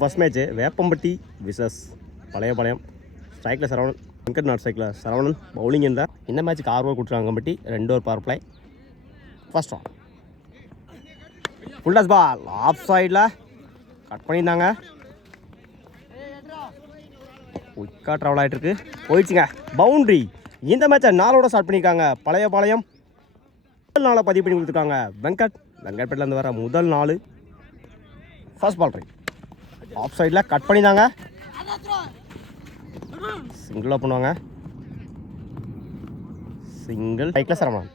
First match Veppampatti versus Pazhayapalayam. ஸ்ட்ரைக்கில் Saravanan, Venkat not ஸ்ட்ரைக்கில் Saravanan, bowling இருந்தால் இந்த மேட்ச்சுக்கு 6 ஓவர் கொடுத்துருவாங்க. Kampatti 2 over power play. First one full toss ball off சைடில் கட் பண்ணியிருந்தாங்க. குயிக்காக ட்ராவல் ஆகிட்டு இருக்கு, போயிடுச்சுங்க பவுண்ட்ரி. இந்த மேட்சை 4ஓட ஸ்டார்ட் பண்ணியிருக்காங்க பழையபாளையம். முதல் 4 பதிவு பண்ணி கொடுத்துருக்காங்க வெங்கட்பேட்டிலேருந்து வர முதல் 4. ஃபர்ஸ்ட் பால் ரைட் ஆஃப் சைடில் கட் பண்ணியிருந்தாங்க. சிங்கிளாக பண்ணுவாங்க. சிங்கிள் ஸ்ட்ரைக்கில் சரவணன்.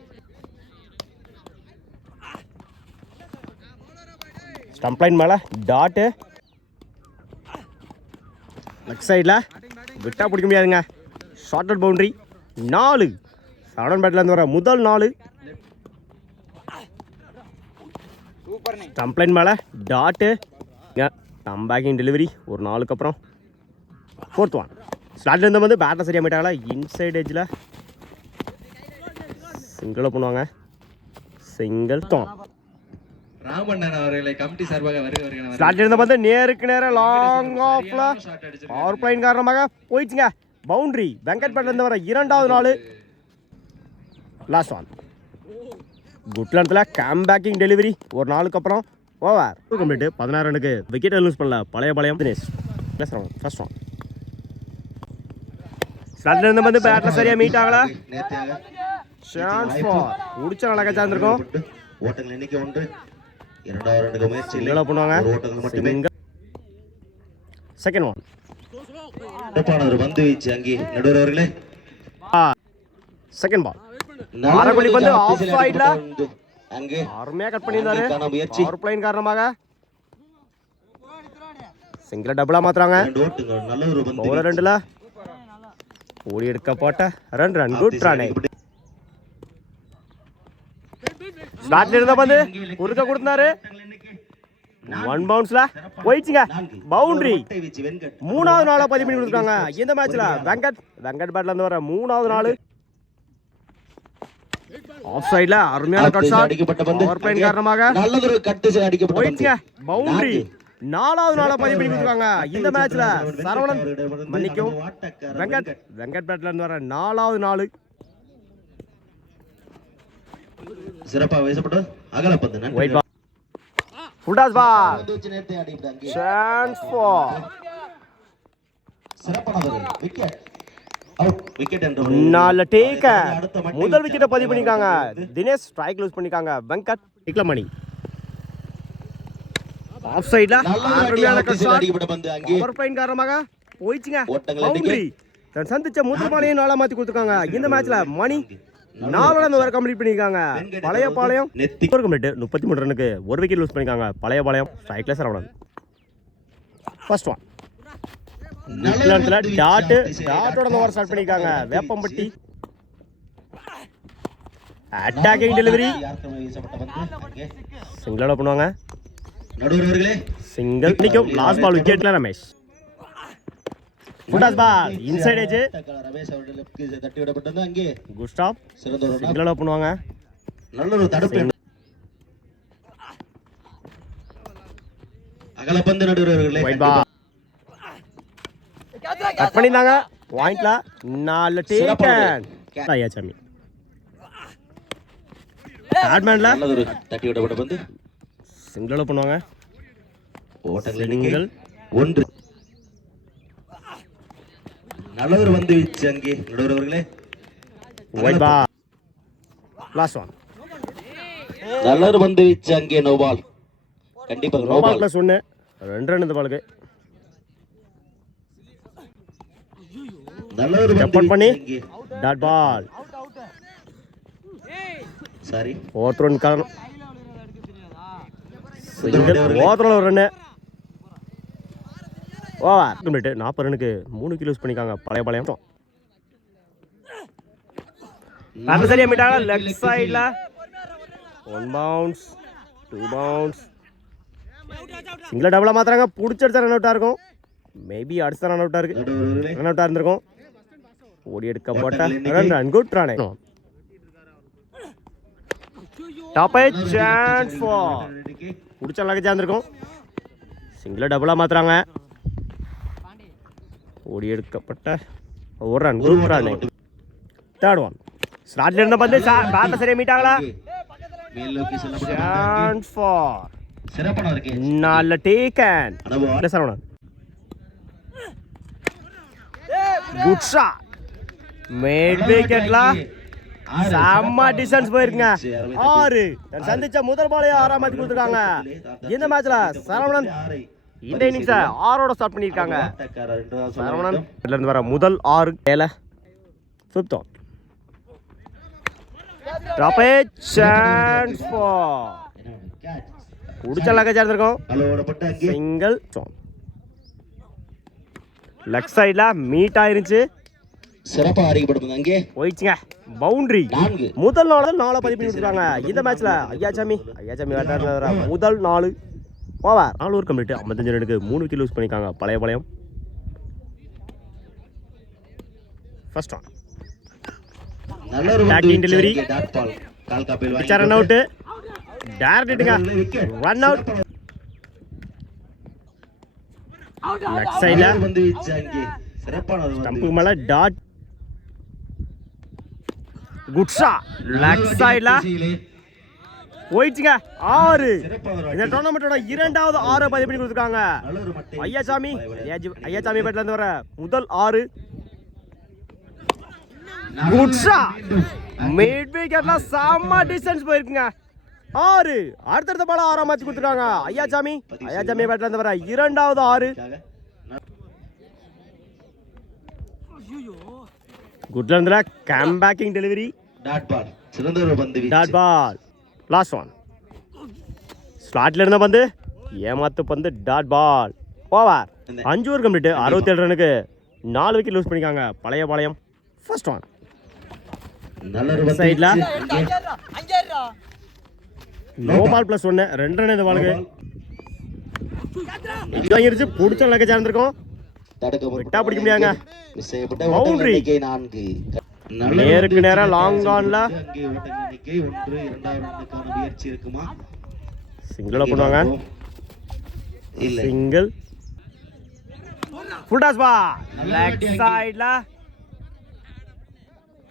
ஸ்டம்ப் லைன் மேலே டாட்டு. லெஃப்ட் சைடில் விட்டா பிடிக்க முடியாதுங்க. Short out boundary 4. சரவணன் பேட்லேருந்து வர முதல் 4. ஸ்டம்ப் லைன் மேலே டாட்டு. டம் பேக்கிங் டெலிவரி ஒரு 4க்கு அப்புறம். ஃபோர்த் ஒன் ஸ்டார்ட்ல இருந்த வந்து பேட்டில் சரியாக போயிட்டாங்களா. இன்சைட் எஜ்ஜில் சிங்கிளாக பண்ணுவாங்க. சிங்கிள் தோன் ராமண்ணன் அவர்களை கமிட்டி சார்பாக வருகிறார். ஸ்டார்ட் இருந்த வந்து நேருக்கு நேரம் லாங் ஆஃப்ல பவர் பிளைன் காரணமாக போயிடுச்சுங்க பவுண்டரி. வெங்கட்பேட்டிலேருந்து வர 2வது 4. லாஸ்ட் ஒன் குட் லென்த்தில் கம் பேக்கிங் டெலிவரி ஒரு 4க்கு அப்புறம். Over complete. 16 ரனுக்கு விக்கெட் லூஸ் பண்ணல பழையபாளையம். தினேஷ் ஃபர்ஸ்ட் ஒன் ஸ்டார்ட்ல இருந்து வந்து பேட்டில் சரியாக மீட் ஆகல. சான்ஸ் ஃபார் முடிச்ச நல்லா சார்ந்திருக்கும். ஓட்டங்கள் எண்ணிக்கை 1. 2வது ரனுக்கு முயற்சி இல்லை பண்ணுவாங்க. செகண்ட் ஒன் சிறப்பானவர் பந்து வீச்சு அங்கே நடுவர் அவர்களே. செகண்ட் பால் ஆரக்குடி வந்து ஆஃப் சைடுல அங்கே அருமையா கட் பண்ணியிருந்தாரு. பவர் பிளைன் காரணமாக சிங்கிள் டபுளா மாத்துறாங்க. நல்ல ஒரு பந்து பவுலர் 2ல ஓடி எடுக்க போட்ட ரன் குட் ரன். ஸ்டார்ட்ல இருந்த வந்து குறுக்க கொடுத்தாரு. 1 பவுன்ஸ்ல போயிடுச்சுங்க பவுண்டரி. 3வது 4 பதிவு பண்ணி கொடுத்துருக்காங்க இந்த மேட்ச்ல. வெங்கட் பேட்ல இருந்து வர 3வது 4. ஆஃப் சைடுல அருமையான கட் ஷாட். பவர் பிளைன் காரணமாக நல்லதொரு கட் அடிக்கப்பட்ட போயிடுச்சுங்க பவுண்டரி. 4வது 4 பதிவு பண்ணி கொடுத்துருக்காங்க இந்த மேட்ச்ல. சரவணன் மன்னிக்கும் வெங்கட் பேட்ல இருந்து வர 4வது 4. சிறப்பாக வீசப்பட்டது அகலப்பந்து. Wide ball full toss ball chance for சிறப்பானது விக்கெட் அவுட். விக்கெட் என்ற 4 டேக். முதல் விக்கெட்டை பதிவு பண்ணிருக்காங்க தினேஷ். ஸ்ட்ரைக் லூஸ் பண்ணிருக்காங்க வெங்கட். இக்லமணி ஆஃப் சைடுல அருமையான கட் ஷாட். பவர் பிளைன் காரணமாக போயிடுச்சுங்க பவுண்டரி. தன் சந்திச்ச முதல் பாலையும் 4 மாத்தி கொடுத்துருக்காங்க இந்த மேட்ச்ல. மணி 4 ஓவர் கம்ப்ளீட் பண்ணிருக்காங்க பழையபாளையம். ஒரு கம்ப்ளீட் 33 ரனுக்கு 1 விக்கெட் லூஸ் பண்ணிருக்காங்க பழையபாளையம். ஸ்ட்ரைக்ல சரவணன். ஃபர்ஸ்ட் ஒன் டாட்டோட ஓவர் ஸ்டார்ட் பண்ணிருக்காங்க வேப்பம்பட்டி. அட்டாக்கிங் டெலிவரி சிங்கிளோட பண்ணுவாங்க. நடுவர்களே சிங்கிள் நிக்கும். லாஸ்ட் பால் விக்கெட்ல Ramesh. Full toss ball inside edge. Ramesh அவர்களுக்கு தட்டி விடப்பட்டது. அங்கே குஸ்டாப் சிறந்த ஒரு சிங்கிளோட பண்ணுவாங்க. நல்ல ஒரு தடுப்பு அகலப்பந்து. நடுவர்களே ஒயிட் பால் கட் பண்ணிருந்தாங்க பாயிண்ட்ல. 4 டேக்கன் ஐயாச்சாமி. பேட்மேன்ல நல்ல ஒரு தட்டி விடப்பட்ட பந்து சிங்கிளோட பண்ணுவாங்க. ஓட்டங்கள் எண்ணிக்கை 1. நல்ல ஒரு பந்து வீச்சு அங்கே நடுவர்களே. ஒயிட் பால் லாஸ்ட் ஒன் நல்ல ஒரு பந்து வீச்சு அங்கே நோ பால். கண்டிப்பாக நோ பால் பிளஸ் 1. 2 ரன் இந்த பாலுக்கு. நல்ல ஒரு டப்பன் பண்ணி dot ball. Sorry fourth run காரணம். சிங்கிள் ஓவரில் ஒரு ரன்னு. Over complete. 40 ரனுக்கு 3 விக்கெட் லூஸ் பண்ணிருக்காங்க பழையபாளையம். அந்த சரியா மீட்டாங்க லெஃப்ட் சைடுல 1 பவுன்ஸ் 2 பவுன்ஸ். சிங்கிள் டபுளா மாத்துறாங்க. பிடிச்சடிச்சா ரன் அவுட்டா இருக்கும். மேபி அடுத்த ரன் அவுட்டா இருக்கு. ரன் அவுட்டா இருந்திருக்கும். ஓடி எடுக்க போட்ட run good run. Top chance for பிடிச்ச நல்லா சேர்ந்துருக்கும். சிங்கிளை டபுளாக மாற்றுறாங்க. ஓடி எடுக்கப்பட்ட ஒரு run, good run. Third one. ஸ்டார்ட்ல இருந்த பந்து பேட்டை சரியா மீட்டாங்களா? சான்ஸ் ஃபார் நல்ல taken. Saravanan good shot. Mid விக்கெட்ல செம்ம டிஸ்டன்ஸ் போயிருக்குங்க. 6 சந்திச்ச முதல் பாலே 6ஆம் மேட்ச் கொடுத்துருக்காங்க. இந்த மேட்ச்ல சரவணன் இந்த இன்னிங்ஸை 6ஓட ஸ்டார்ட் பண்ணியிருக்காங்க. சரவணன் இருந்து வர முதல் 6 ஏல 5th one. Drop a chance for உடிச்ச லக்கேஜ் இருந்திருக்கும். சிங்கிள் லெக் சைட்ல மீட் ஆயிருச்சு. சிறப்பா அறிக்கப்படுது. அங்கே போயிடுச்சுங்க. பவுண்டரி. முதல் 4 பதிவு கொடுத்துருக்காங்க. இந்த மேட்ச்ல ஐயாச்சாமி வேட்டாடுற முதல் 4 ஓவர் 4 ஓவர் கம்ப்ளீட். 55 ரனுக்கு 3 விக்கெட் லூஸ் பண்ணிருக்காங்க Pazhayapalayam. First one. Batting delivery. Run out. டைரக்ட்ங்க. Run out. லெக் சைடுல வந்து வீச்சாங்க. சிறப்பானது. ஸ்டம்புக்கு மேல டாட். Good shot. லெக் சைடுல போயிடுச்சுங்க. 6. இந்த டோர்னமெண்டோட 2வது 6 பதிவு பண்ணி கொடுத்துருக்காங்க. ஐயாசாமி பேட்ல இருந்து வர முதல் 6. Good shot. மிட் விக்கெட்ல செம்ம டிஸ்டன்ஸ் போயிருக்குங்க. 6. அடுத்தடுத்த பால 6ஆம் மேட்ச் கொடுத்துருக்காங்க. ஐயாசாமி பேட்ல இருந்து வர 2வது 6. குட்ல இருந்துல come backing delivery. Dot ball. சிறந்த ஒரு பந்து வீச்சு. Dot ball. Last one. ஸ்லாட்ல இருந்த பந்து ஏமாத்து பந்து. Dot ball. Over 5 over complete. 67 ரனுக்கு 4 விக்கெட் லூஸ் பண்ணிருக்காங்க பழையபாளையம். First one. சைட்ல நோ பால் பிளஸ் 1 2 ரன் இந்த பாலுக்கு. இதாயிருச்சு. புடிச்ச லக்கேஜ் இருந்திருக்கும். விட்டா பிடிக்க முடியாங்க. பவுண்டரி. நேருக்கு நேரா லாங் ஆன்ல சிங்கிள் பண்ணுவாங்க. Single full toss ball. Leg சைடுல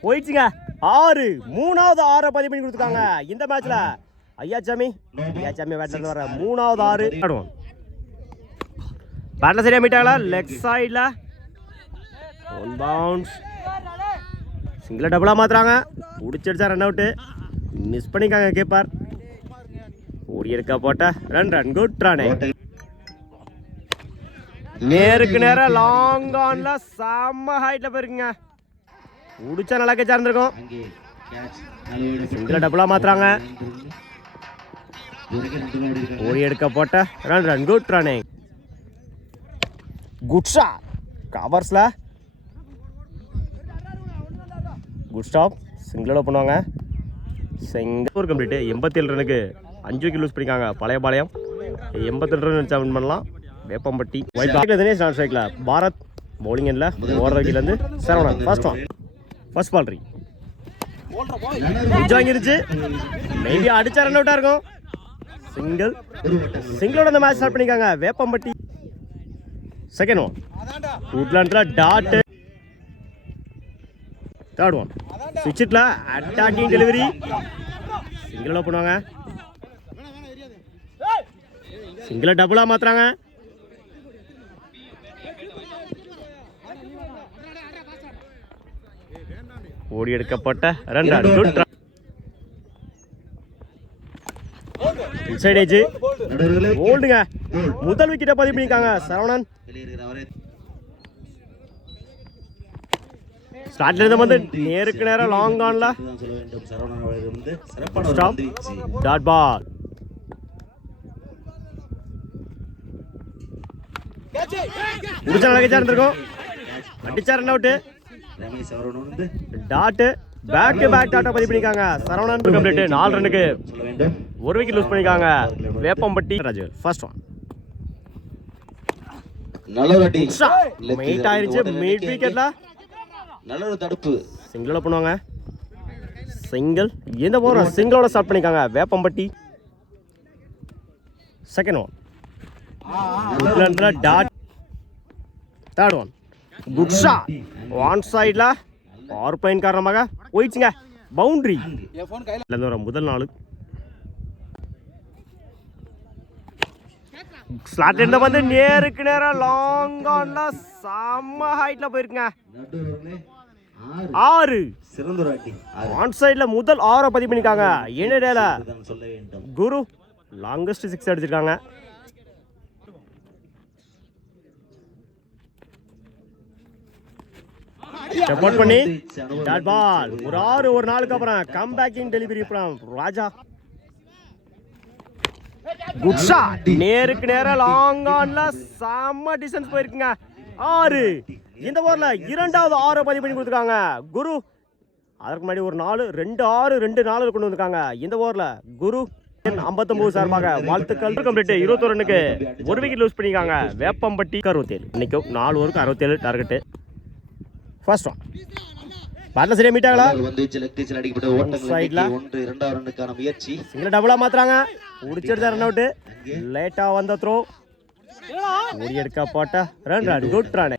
போயிடுச்சுங்க. 6. 3வது 6 பதிவு பண்ணி கொடுத்துருக்காங்க. இந்த மேட்ச்ல ஐயாச்சாமி பேட்ல வர 3வது 6 ஆடுவோம். பேட்ல சரியா மீட்டாங்களா? லெக் சைடுல ஒன் பவுன்ஸ். சிங்கிள டபுளா மாத்துறாங்க. பிடிச்சிடுச்சா ரன் அவுட். மிஸ் பண்ணிக்காங்க கீப்பர். ஓடி எடுக்க போட்ட ரன் குட் ரன். நேருக்கு நேரா லாங் ஆன்ல செம்ம ஹைட்ல போயிருக்குங்க. உடிச்சா நல்லா கேட்சா இருந்திருக்கும். சிங்கிள டபுளா மாத்துறாங்க. ஓடி எடுக்க போட்ட run good run. Good shot. கவர்ஸ்ல குட் ஸ்டாப். சிங்கிளோட பண்ணுவாங்க. Single complete. 87 ரனுக்கு 5 விக்கெட் லூஸ் பண்ணிக்காங்க பழையபாளையம். 82 ரன் வச்சா வின் பண்ணலாம். வேப்பம்பட்டி ஒயிட் பால் ஸ்டார்ட் ஸ்ட்ரைக்ல பாரத் பவுலிங் எண்ட்ல ஓவர்ல சரவணன். ஃபர்ஸ்ட் பால் வாங்கிருச்சு. மேபி அடிச்சா ரன் அவுட்டா இருக்கும். சிங்கிளோட இந்த மேட்ச் ஸ்டார்ட் பண்ணிக்காங்க வேப்பம்பட்டி. Second one. உட்லாண்ட்ல டாட். Third one. சுவிட்ச்ல அட்டாக்கிங் டெலிவரி. சிங்கிளோட பண்ணுவாங்க. சிங்கிள டபுளா மாத்துறாங்க. ஓடி எடுக்கப்பட்ட ரன் குட். இன்சைட் ஏஜ் ஓல்டுங்க. முதல் விக்கெட்டை பதிவு பண்ணிருக்காங்க சரவணன். ஸ்டார்ட்ல இருந்த வந்து நேருக்கு நேரா லாங் ஆன்ல ஸ்டாப். Dot ball. உடிச்சா லக்கேஜா இருந்திருக்கும். அடிச்சா run out. Dot back to back டாட்டா பதிவு பண்ணிருக்காங்க சரவணன். கம்ப்ளீட். 4 ரனுக்கு 1 விக்கெட் லூஸ் பண்ணிருக்காங்க வேப்பம்பட்டி. Raju first one. நல்ல ஒரு மீட் ஆயிருச்சு. மீட் விக்கெட்ல நல்ல ஒரு தடுப்பு. சிங்கிளோட பண்ணுவாங்க. சிங்கிள் இந்த போற சிங்கிளோட ஸ்டார்ட் பண்ணிருக்காங்க Veppampatti. Second one. Dot. Third one good shot on சைடில் பவர் பிளைன் காரணமாக போயிடுச்சுங்க. பவுண்டரி வர முதல் நாள் ஸ்லாட் எண்ட வந்து நேருக்கு நேரம் லாங் ஆன்ல செம்ம ஹைட்ல போயிருக்குங்க. 6 ஆன் சைட்ல முதல் 6 பதிவு பண்ணிருக்காங்க. இடையில குரு லாங்கஸ்ட் 6 அடிச்சிருக்காங்க. சப்போர்ட் பண்ணி டாட் பால். ஒரு நாளுக்கு அப்புறம் come backing delivery from Raja. Good shot நேருக்கு நேரா லாங் ஆன்ல செம்ம டிஸ்டன்ஸ் போயிருக்குங்க. 6 இந்த ஓவர்ல இரண்டாவது 6 பதிவு பண்ணி கொடுத்துருக்காங்க குரு. அதற்கு முன்னாடி ஒரு 4 2 6 2 4 கொண்டு வந்திருக்காங்க. இந்த ஓவர்ல குரு 59 சார்பாக வாழ்த்துக்கள். கம்ப்ளீட் 21 ரன்னுக்கு ஒரு விக்கெட் லூஸ் பண்ணிருக்காங்க. வேப்பம்பட்டி 67. இன்னைக்கும் 4 ஓவருக்கு 67 டார்கெட். ஃபர்ஸ்ட் ஒன் பேட்ல சரியா மீட் ஆகல. சைடுல சிங்கிள் டபுளா மாத்துறாங்க. முடிச்சிருந்தா ரன் அவுட். லேட்டா வந்த த்ரோ ஓடி எடுக்க போட்ட ரன் குட் ரன்.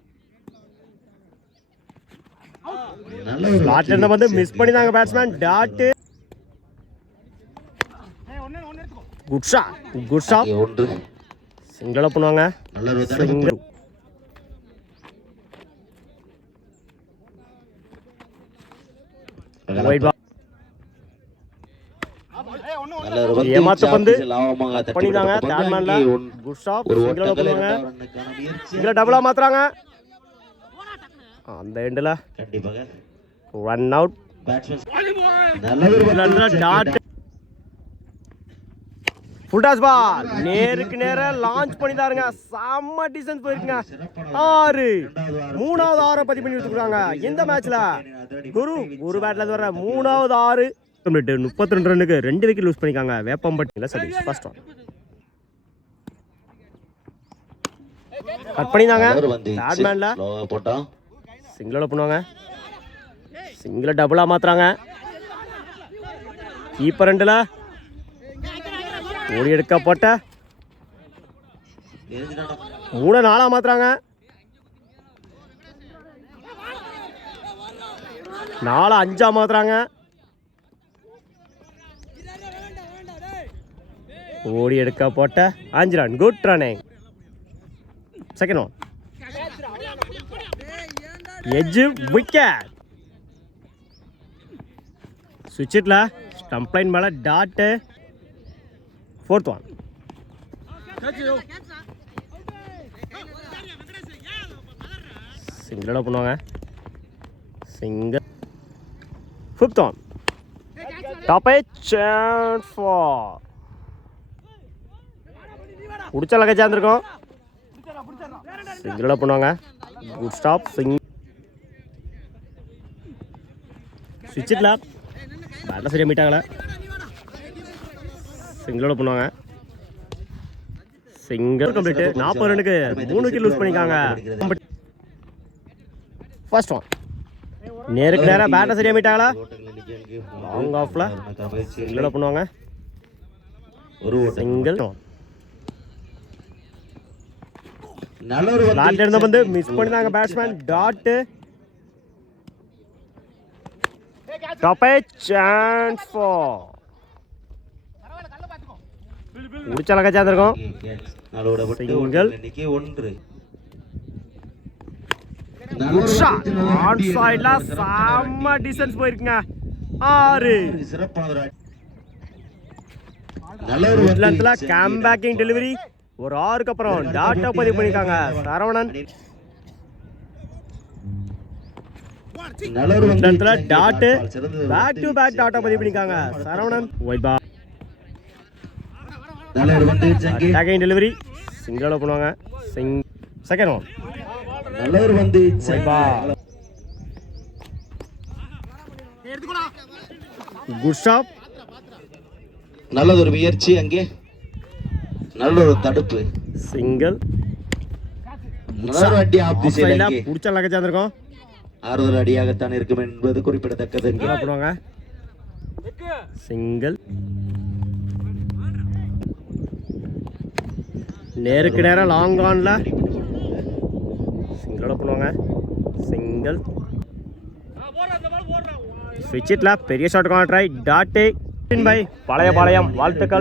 ஸ்லாட்ல இருந்த வந்து மிஸ் பண்ணிதாங்க batsman. Dot good shot single பண்ணுவாங்க. சிங்கிள் ஏமாத்த பந்து பண்ணிதாங்க. தேர்ட்மேன்ல குட் ஷாட் சிங்கிள் பண்ணுவாங்க. சிங்கிள் டபுளா மாத்துறாங்க. அந்த எண்ட்ல run out. Dot full toss ball நேருக்கு நேரா லான்ச் பண்ணிதாருங்க. செம்ம டிஸ்டன்ஸ் போயிருக்குங்க. 6 மூணாவது 6 பதிவு பண்ணி வச்சுக்கிறாங்க இந்த மேட்ச்ல. குரு பேட்ல வர மூணாவது 6 32 ரன்னுக்கு 2 விக்கெட் லூஸ் பண்ணிருக்காங்க. வேப்பம்பட்டியில சதீஷ் ஃபர்ஸ்ட் ஒன் கட் பண்ணிதாங்க. பேட்மேன்ல சிங்கிள் பண்ணுவாங்க. சிங்கிள் டபுளா மாத்துறாங்க. கீப்பர் ரெண்டுல ஓடி எடுக்க போட்ட 3 4 மாத்துறாங்க. 4 5 மாத்துறாங்க. ஓடி எடுக்க போட்ட 5 run good running. Second one edge wicket. சுவிட்ச்ல ஸ்டம்ப் லைன் மேல டாட். ஃபோர்த் ஒன் சிங்கிள் பண்ணுவாங்க. Single. Fifth one top chance for பிடிச்ச லக்கேஜா இருந்திருக்கும். சிங்கிள் பண்ணுவாங்க. Good stop. சுவிட்சில் பேட்டில் சரியாக மீட் ஆகலை. சிங்கிளோட பண்ணுவாங்க. Single complete. 40 ரன்னுக்கு 3 விக்கெட் லூஸ் பண்ணிக்காங்க. ஃபர்ஸ்ட் ஒன் நேருக்கு நேராக பேட்டை சரியாக மீட் ஆகல. லாங் ஆஃப்ல சிங்கிளோட பண்ணுவாங்க. சிங்கிள் லாட்ல இருந்த வந்து மிஸ் பண்ணிதாங்க batsman. Dot top chance for முடிச்ச லக்கா சேர்ந்திருக்கோம். சிங்கிள் ஆன் சைட்ல செம்ம டிஸ்டன்ஸ் போயிருக்குங்க. 6 கேம் பேக்கிங் டெலிவரி. ஒரு 6க்கு அப்புறம் டாட்டா பதிவு பண்ணிருக்காங்க Saravanan. Dot back to back டாட்டா பதிவு பண்ணிருக்காங்க Saravanan. Wide ball attacking delivery. Single பண்ணுவாங்க. Second one wide ball. Good stop. நல்லதொரு முயற்சி. அங்கே நல்லொரு தடுப்பு. சிங்கிள். புடிச்ச லக்கேஜ் வந்திருக்கோம். ஆறுதல் அடியாகத்தான் இருக்கும் என்பது குறிப்பிடத்தக்கது. பண்ணுவாங்க. சிங்கிள் நேருக்கு நேரம் லாங் ஆனில் சிங்கிளோட பண்ணுவாங்க. சிங்கிள் ஸ்விட்சிட்டில் பெரிய ஷாட் ட்ரை டாட்டே பை பழைய பாளையம். வாழ்த்துக்கள்.